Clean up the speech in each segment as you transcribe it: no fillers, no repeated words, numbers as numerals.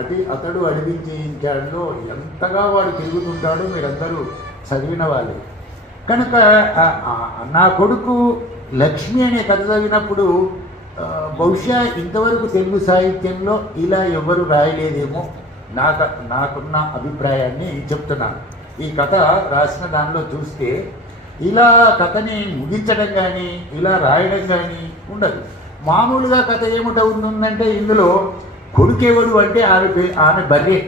అతడు అడవి చేయించాడో ఎంతగా వాడు తిరుగుతుంటాడో మీరందరూ చదివిన వాళ్ళే. కనుక నా కొడుకు లక్ష్మి అనే కథ చదివినప్పుడు బహుశా ఇంతవరకు తెలుగు సాహిత్యంలో ఇలా ఎవరు రాయలేదేమో నాకున్న అభిప్రాయాన్ని చెప్తున్నాను. ఈ కథ రాసిన దానిలో చూస్తే ఇలా కథని ముగించడం కానీ ఇలా రాయడం కానీ ఉండదు. మామూలుగా కథ ఏమిటవుతుందంటే ఇందులో కొడుకు ఎవడు అంటే ఆమె బర్రె.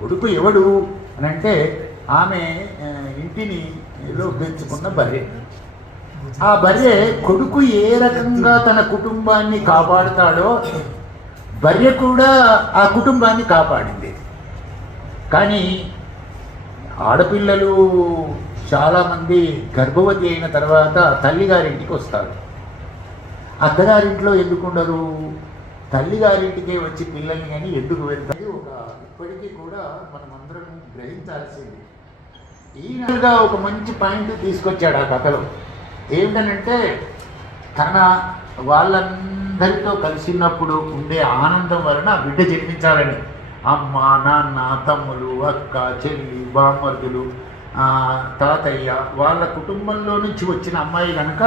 కొడుకు ఎవడు అని అంటే ఆమె ఇంటిని పెంచుకున్న బర్రె. ఆ బర్రె కొడుకు ఏ రకంగా తన కుటుంబాన్ని కాపాడుతాడో బర్రె కూడా ఆ కుటుంబాన్ని కాపాడింది. కానీ ఆడపిల్లలు చాలామంది గర్భవతి అయిన తర్వాత తల్లిగారింటికి వస్తారు. అత్తగారింట్లో ఎందుకు ఉండరు? తల్లిగారింటికే వచ్చి పిల్లల్ని కానీ ఎందుకు వెళ్తారు? ఇప్పటికీ కూడా మనమందరం గ్రహించాల్సింది. ఈయనగా ఒక మంచి పాయింట్ తీసుకొచ్చాడు ఆ కథలో. ఏమిటనంటే తన వాళ్ళందరితో కలిసినప్పుడు ఉండే ఆనందం వలన బిడ్డ జన్మించాలని అమ్మ, నాన్న, తమ్ములు, అక్క, చెల్లి, బామ్మర్దులు, తాతయ్య వాళ్ళ కుటుంబంలో నుంచి వచ్చిన అమ్మాయి కనుక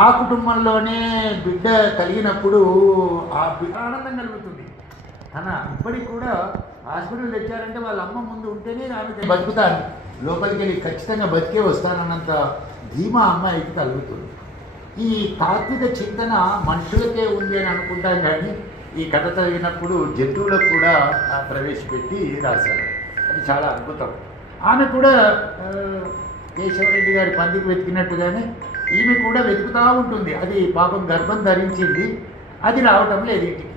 ఆ కుటుంబంలోనే బిడ్డ కలిగినప్పుడు ఆ బిడ్డ ఆనందం కలుగుతుంది. ఇప్పటికి కూడా హాస్పిటల్ తెచ్చారంటే వాళ్ళ అమ్మ ముందు ఉంటేనే ఆమె బతుకుతారు, లోపలికి వెళ్ళి ఖచ్చితంగా బతికే వస్తానన్నంత ధీమా అమ్మాయికి కలుగుతుంది. ఈ తాత్విక చింతన మనుషులకే ఉంది అని అనుకుంటాం, కానీ ఈ కథ చదివినప్పుడు జంతువులకు కూడా ప్రవేశపెట్టి రాశారు. అది చాలా అద్భుతం. ఆమె కూడా కేశవరెడ్డి గారి పందికి వెతికినట్టుగానే ఈమె కూడా వెతుకుతూ ఉంటుంది. అది పాపం గర్భం ధరించింది, అది రావటం లేదు ఇంటికి.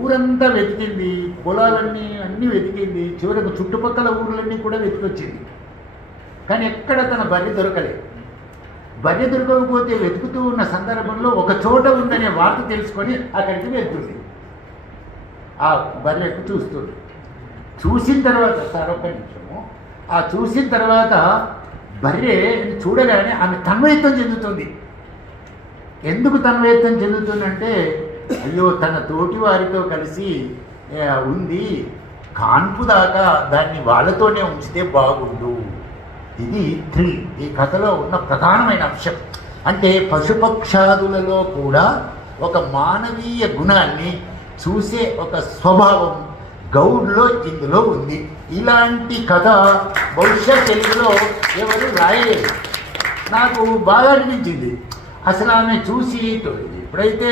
ఊరంతా వెతికింది, పొలాలన్నీ అన్నీ వెతికింది, చివరికి చుట్టుపక్కల ఊర్లన్నీ కూడా వెతికొచ్చింది. కానీ ఎక్కడ తన బర్రె దొరకలేదు. బర్రె దొరకకపోతే వెతుకుతూ ఉన్న సందర్భంలో ఒక చోట ఉందనే వార్త తెలుసుకొని అక్కడికి వెళ్తుంది. ఆ బర్రెకు చూస్తుంది. చూసిన తర్వాత ఒక్క నిమిషము, ఆ చూసిన తర్వాత బర్రె చూడగానే ఆమె తన్మయత్వం చెందుతుంది. ఎందుకు తన్మయత్వం చెందుతుందంటే అయ్యో తన తోటి వారితో కలిసి ఉంది, కాన్పు దాకా దాన్ని వాళ్ళతోనే ఉంచితే బాగుండు. ఇది ఈ కథలో ఉన్న ప్రధానమైన అంశం. అంటే పశుపక్షాదులలో కూడా ఒక మానవీయ గుణాన్ని చూసే ఒక స్వభావం గౌడ్లో ఇందులో ఉంది. ఇలాంటి కథ బహుశా తెలుగులో ఎవరు రాయలేదు. నాకు బాగా అనిపించింది. అసలు ఆమె చూసి ఎప్పుడైతే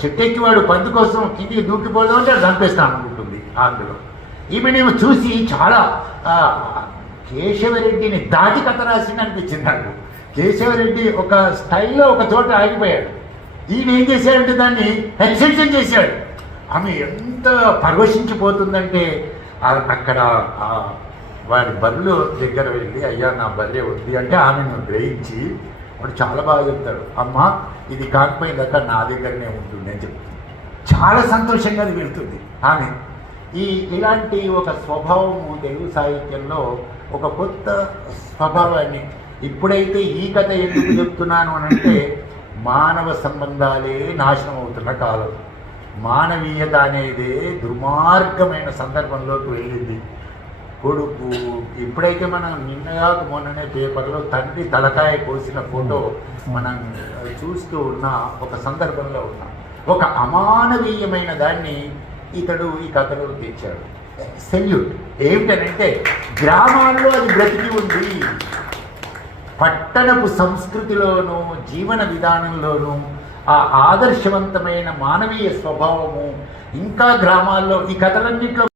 చెట్టెక్కి వాడు పంది కోసం కిందికి దూకిపోదాం అంటే చంపేస్తాను అనుకుంటుంది. అందులో ఈమెనేమో చూసి చాలా కేశవరెడ్డిని దాటి కథ రాసింది అనిపించింది నాకు. కేశవరెడ్డి ఒక స్టైల్లో ఒక చోట ఆగిపోయాడు. ఈయన ఏం చేశాడంటే దాన్ని ఎక్స్టెన్షన్ చేశాడు. ఆమె ఎంత పరవశించిపోతుందంటే అక్కడ వాడి బర్రెలు దగ్గర వెళ్ళి అయ్యా నా బర్రె ఉంది అంటే ఆమెను గ్రహించి వాడు చాలా బాగా చెప్తాడు, అమ్మ ఇది కాకపోయిందాక నా దగ్గరనే ఉంటుంది అని చెప్తుంది. చాలా సంతోషంగా అది వెళ్తుంది ఆమె. ఇలాంటి ఒక స్వభావము తెలుగు సాహిత్యంలో ఒక కొత్త స్వభావాన్ని ఇప్పుడైతే ఈ కథ ఎందుకు చెప్తున్నాను అని అంటే మానవ సంబంధాలే నాశనం అవుతున్న కాలం. మానవీయత అనేదే దుర్మార్గమైన సందర్భంలోకి వెళ్ళింది. కొడుకు ఇప్పుడైతే మనం మొన్ననే పేపర్లో తండ్రి తలకాయ కోసిన ఫోటో మనం చూస్తూ ఉన్న ఒక సందర్భంలో ఉన్నాం. ఒక అమానవీయమైన దాన్ని ఇతడు ఈ కథలో తెచ్చాడు. సెల్యూట్. ఏమిటనంటే గ్రామాల్లో అది బ్రతికి ఉంది, పట్టణపు సంస్కృతిలోనూ జీవన విధానంలోనూ ఆ ఆదర్శవంతమైన మానవీయ స్వభావము ఇంకా గ్రామాల్లో ఈ కథలన్నింటిలో